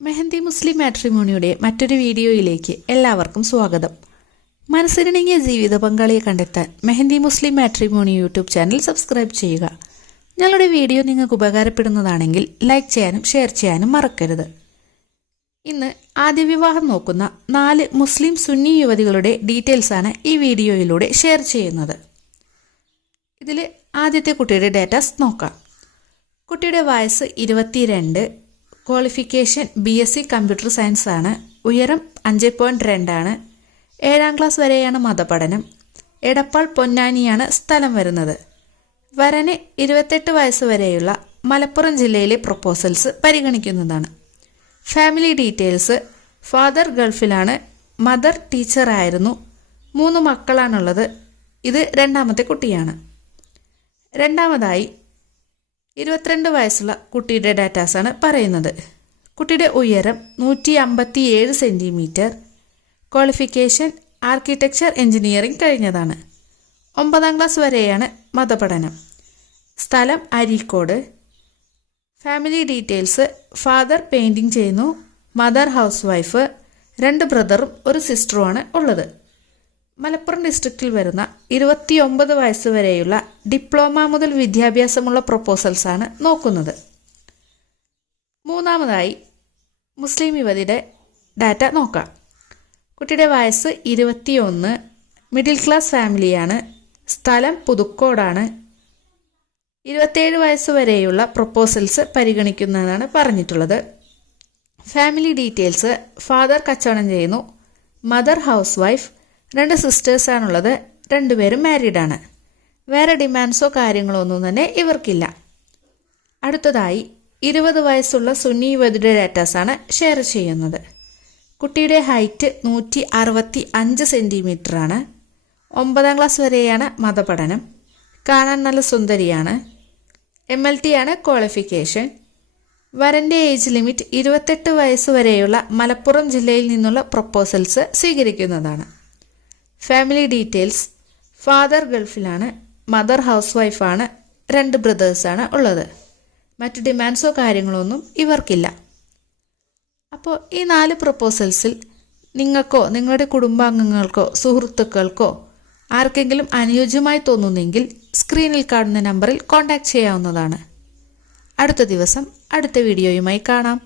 മെഹന്തി മുസ്ലിം മാട്രിമോണിയുടെ മറ്റൊരു വീഡിയോയിലേക്ക് എല്ലാവർക്കും സ്വാഗതം. മനസ്സിനിണങ്ങിയ ജീവിത പങ്കാളിയെ കണ്ടെത്താൻ Mehndi Muslim matrimony YouTube channel subscribe ചെയ്യുക. ഞങ്ങളുടെ വീഡിയോ നിങ്ങൾക്ക് ഉപകാരപ്പെടുന്നതാണെങ്കിൽ ലൈക്ക് ചെയ്യാനും ഷെയർ ചെയ്യാനും മറക്കരുത്. ഇന്ന് ആദ്യ വിവാഹം നോക്കുന്ന നാല് മുസ്ലിം സുന്നി യുവതികളുടെ ഡീറ്റെയിൽസാണ് ഈ വീഡിയോയിലൂടെ ഷെയർ ചെയ്യുന്നത്. ഇതിൽ ആദ്യത്തെ കുട്ടിയുടെ ഡേറ്റാസ് നോക്കാം. കുട്ടിയുടെ വയസ്സ് ഇരുപത്തിരണ്ട് qualification B S C computer science ആണ്. ഉയരം അഞ്ച് പോയിന്റ് രണ്ടാണ് ഏഴാം ക്ലാസ് വരെയാണ് മതപഠനം. എടപ്പാൾ പൊന്നാനിയാണ് സ്ഥലം വരുന്നത്. വരന് ഇരുപത്തെട്ട് വയസ്സ് വരെയുള്ള മലപ്പുറം ജില്ലയിലെ പ്രൊപ്പോസൽസ് പരിഗണിക്കുന്നതാണ്. ഫാമിലി ഡീറ്റെയിൽസ് ഫാദർ ഗൾഫിലാണ്. മദർ ടീച്ചറായിരുന്നു മൂന്ന് മക്കളാണുള്ളത്. ഇത് രണ്ടാമത്തെ കുട്ടിയാണ്. രണ്ടാമതായി ഇരുപത്തിരണ്ട് വയസ്സുള്ള കുട്ടിയുടെ ഡാറ്റാസാണ് പറയുന്നത്. കുട്ടിയുടെ ഉയരം നൂറ്റി അമ്പത്തി ഏഴ് സെന്റിമീറ്റർ ക്വാളിഫിക്കേഷൻ ആർക്കിടെക്ചർ എഞ്ചിനീയറിംഗ് കഴിഞ്ഞതാണ്. ഒമ്പതാം ക്ലാസ് വരെയാണ് മതപഠനം. സ്ഥലം Areekode. Family details father painting ചെയ്യുന്നു. Mother housewife. രണ്ട് ബ്രദറും ഒരു സിസ്റ്ററുമാണ് ഉള്ളത്. മലപ്പുറം ഡിസ്ട്രിക്റ്റിൽ വരുന്ന ഇരുപത്തിയൊമ്പത് വയസ്സ് വരെയുള്ള ഡിപ്ലോമ മുതൽ വിദ്യാഭ്യാസമുള്ള പ്രൊപ്പോസൽസാണ് നോക്കുന്നത്. മൂന്നാമതായി മുസ്ലിം യുവതിയുടെ ഡാറ്റ നോക്കാം. കുട്ടിയുടെ വയസ്സ് ഇരുപത്തിയൊന്ന് മിഡിൽ ക്ലാസ് ഫാമിലിയാണ് സ്ഥലം പുതുക്കോടാണ് ഇരുപത്തേഴ് വയസ്സ് വരെയുള്ള പ്രൊപ്പോസൽസ് പരിഗണിക്കുന്നതാണ് പറഞ്ഞിട്ടുള്ളത്. ഫാമിലി ഡീറ്റെയിൽസ് ഫാദർ കച്ചവടം ചെയ്യുന്നു മദർ ഹൗസ് വൈഫ് രണ്ട് സിസ്റ്റേഴ്സാണുള്ളത് രണ്ടുപേരും മാരീഡാണ് വേറെ ഡിമാൻഡ്സോ കാര്യങ്ങളോ ഒന്നും തന്നെ ഇവർക്കില്ല. അടുത്തതായി ഇരുപത് വയസ്സുള്ള സുന്നി യുവതിയുടെ ഡാറ്റാസാണ് ഷെയർ ചെയ്യുന്നത്. കുട്ടിയുടെ ഹൈറ്റ് നൂറ്റി അറുപത്തി അഞ്ച് സെന്റിമീറ്ററാണ് ഒമ്പതാം ക്ലാസ് വരെയാണ് മതപഠനം. കാണാൻ നല്ല സുന്ദരിയാണ്. എം എൽ ടി ആണ് ക്വാളിഫിക്കേഷൻ വരന്റെ ഏജ് ലിമിറ്റ് ഇരുപത്തെട്ട് വയസ്സ് വരെയുള്ള മലപ്പുറം ജില്ലയിൽ നിന്നുള്ള പ്രപ്പോസൽസ് സ്വീകരിക്കുന്നതാണ്. ഫാമിലി ഡീറ്റെയിൽസ് ഫാദർ ഗൾഫിലാണ് മദർ ഹൗസ് വൈഫാണ് രണ്ട് ബ്രദേഴ്സാണ് ഉള്ളത്. മറ്റു ഡിമാൻഡ്സോ കാര്യങ്ങളോ ഒന്നും ഇവർക്കില്ല. അപ്പോൾ ഈ നാല് പ്രപ്പോസൽസിൽ നിങ്ങൾക്കോ നിങ്ങളുടെ കുടുംബാംഗങ്ങൾക്കോ സുഹൃത്തുക്കൾക്കോ ആർക്കെങ്കിലും അനുയോജ്യമായി തോന്നുന്നെങ്കിൽ സ്ക്രീനിൽ കാണുന്ന നമ്പറിൽ കോൺടാക്റ്റ് ചെയ്യാവുന്നതാണ്. അടുത്ത ദിവസം അടുത്ത വീഡിയോയുമായി കാണാം.